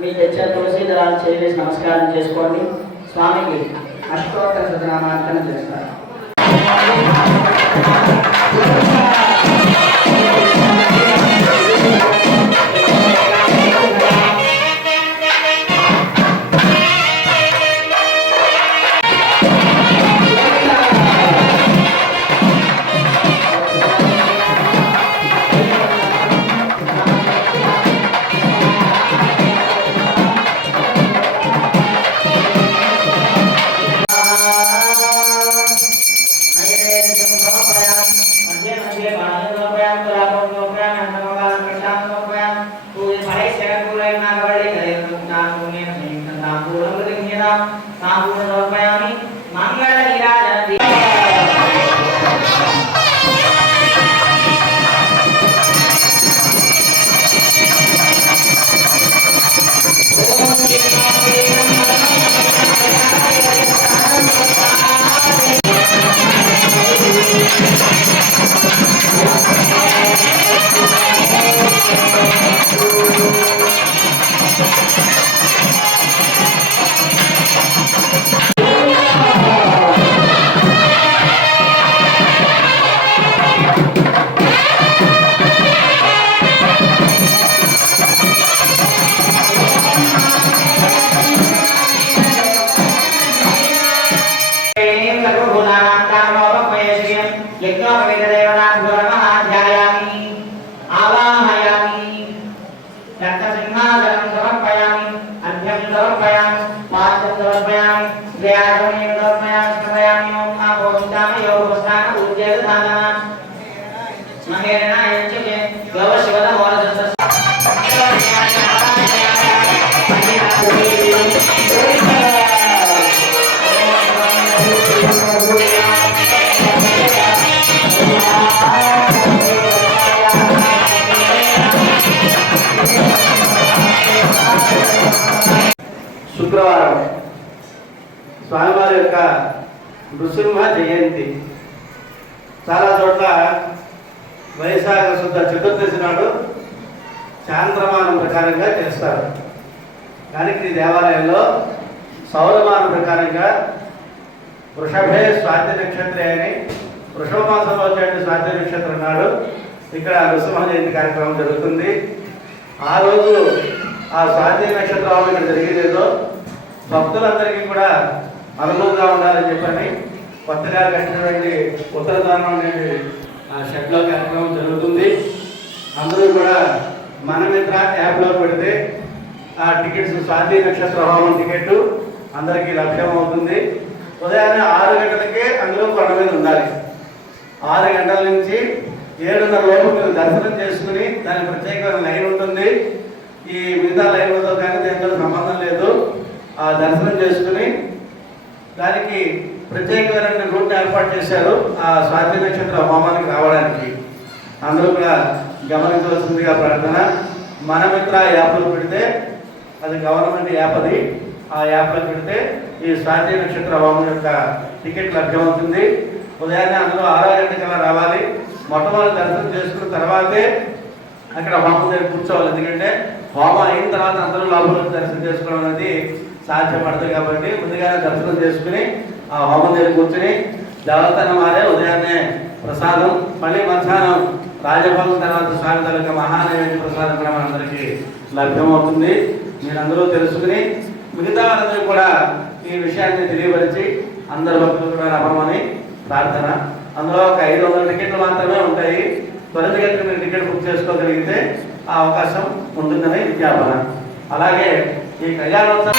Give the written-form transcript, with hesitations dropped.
మీ తెచ్చే తులసి దళాలు చేసి నమస్కారం చేసుకోండి. స్వామికి అష్టోత్తర శతనామార్చన చేస్తారు. శుక్రవారం స్వామివారి యొక్క నృసింహ జయంతి. చాలా చోట్ల వైశాఖ శుద్ధ చతుర్దశి నాడు చాంద్రమానం ప్రకారంగా చేస్తారు. కానీ ఈ దేవాలయంలో సౌరమానం ప్రకారంగా వృషభే స్వాతి నక్షత్రే అని వృషభ మాసంలో వచ్చే స్వాతి నక్షత్రం నాడు ఇక్కడ నృసింహ జయంతి కార్యక్రమం జరుగుతుంది. ఆ రోజు ఆ స్వాతి నక్షత్రం ఇక్కడ జరిగేదేదో భక్తులందరికీ కూడా అనుభవంగా ఉండాలని చెప్పని కొత్తగా కట్టినటువంటి ఉత్తరదానం అనేది ఆ షెడ్లో కార్యక్రమం జరుగుతుంది. అందరూ కూడా మన మిత్ర యాప్లో పెడితే ఆ టికెట్స్ స్వాతి నక్షత్ర హోమం టికెట్ అందరికీ లభ్యమవుతుంది. ఉదయాన్నే 6 గంటలకే అందులో కొండ మీద ఉండాలి. 6 గంటల నుంచి 7:30 లోపు మీరు దర్శనం చేసుకుని దానికి ప్రత్యేకమైన లైన్ ఉంటుంది. ఈ మిగతా లైన్లతో కానీ దీంతో సంబంధం లేదు. ఆ దర్శనం చేసుకుని దానికి ప్రత్యేకమైన రూట్ ఏర్పాటు చేశారు ఆ స్వాతి నక్షత్ర హోమానికి రావడానికి. అందరూ కూడా గమనించవలసిందిగా ప్రార్థన. మన మిత్ర యాప్లో పెడితే అది గవర్నమెంట్ యాప్, అది ఆ యాప్లో పెడితే ఈ స్వాతి నక్షత్ర హోమం యొక్క టికెట్ లభ్యమవుతుంది. ఉదయాన్నే అందరూ 6 గంటలకల్లా రావాలి. మొట్టమొదటి దర్శనం చేసుకున్న తర్వాతే అక్కడ హోమం దగ్గర కూర్చోవాలి. ఎందుకంటే హోమం అయిన తర్వాత అందరూ లోపల దర్శనం చేసుకోవడం అనేది సాధ్యపడదు. కాబట్టి ముందుగానే దర్శనం చేసుకుని ఆ హోమం దగ్గర కూర్చుని దేవతన వారే ఉదయాన్నే ప్రసాదం, మళ్ళీ మధ్యాహ్నం రాజభోగం తర్వాత స్వామి తాలూకా మహానైవేద్య ప్రసాదం కూడా మనందరికీ లభ్యమవుతుంది. మీరందరూ తెలుసుకుని మిగతా వాళ్ళందరూ కూడా ఈ విషయాన్ని తెలియపరిచి అందరు భక్తులు కూడా రమ్మని ప్రార్థన. అందులో ఒక 500 టికెట్లు మాత్రమే ఉంటాయి. త్వరితగతిన మీరు టికెట్ బుక్ చేసుకోగలిగితే ఆ అవకాశం ఉంటుందని విజ్ఞాపన. అలాగే ఈ కళ్యాణోత్సవం